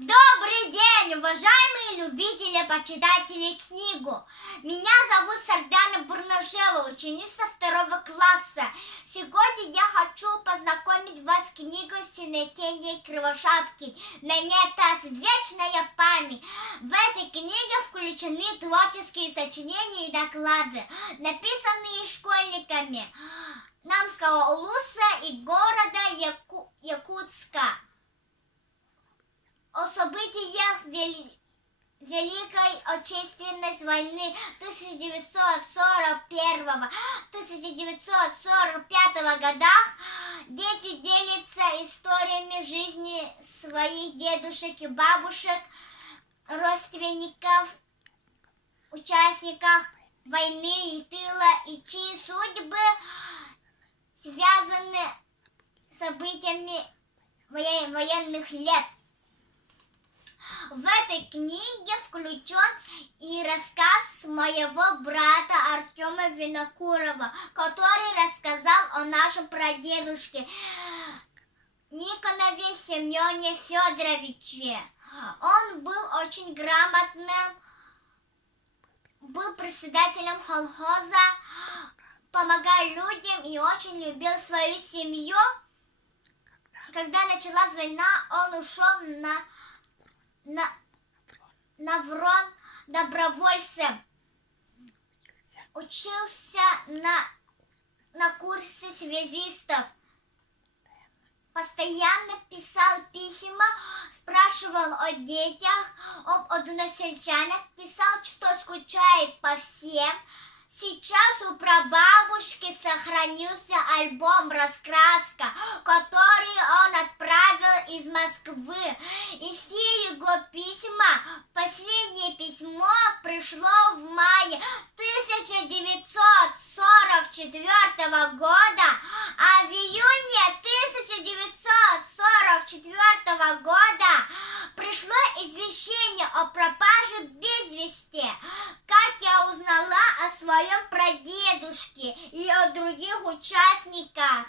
Добрый день, уважаемые любители, почитатели книгу. Меня зовут Сардана Бурнашева, ученица 2 класса. Сегодня я хочу познакомить вас с книгой Стенетения Кривошапки «Монета. Вечная память». В этой книге включены творческие сочинения и доклады, написанные школьниками Намского улуса и города Якутска о событиях Великой Отечественной войны 1941-1945 годах. Дети делятся историями жизни своих дедушек и бабушек, родственников, участников войны и тыла, и чьи судьбы связаны с событиями военных лет. В этой книге включен и рассказ моего брата Артема Винокурова, который рассказал о нашем прадедушке Никонове Семене Федоровиче. Он был очень грамотным, был председателем колхоза, помогал людям и очень любил свою семью. Когда началась война, он ушел на фронт добровольцем, учился на курсе связистов, постоянно писал письма, спрашивал о детях, об односельчанах, писал, что скучает по всем. Сейчас у прабабушки сохранился альбом «Раскраска», который он отправил из Москвы. И все его письма, последнее письмо пришло в мае 1944 года, а в июне 1944 года пришло извещение о пропаже без вести. Как я узнала о своем прадедушке и о других участниках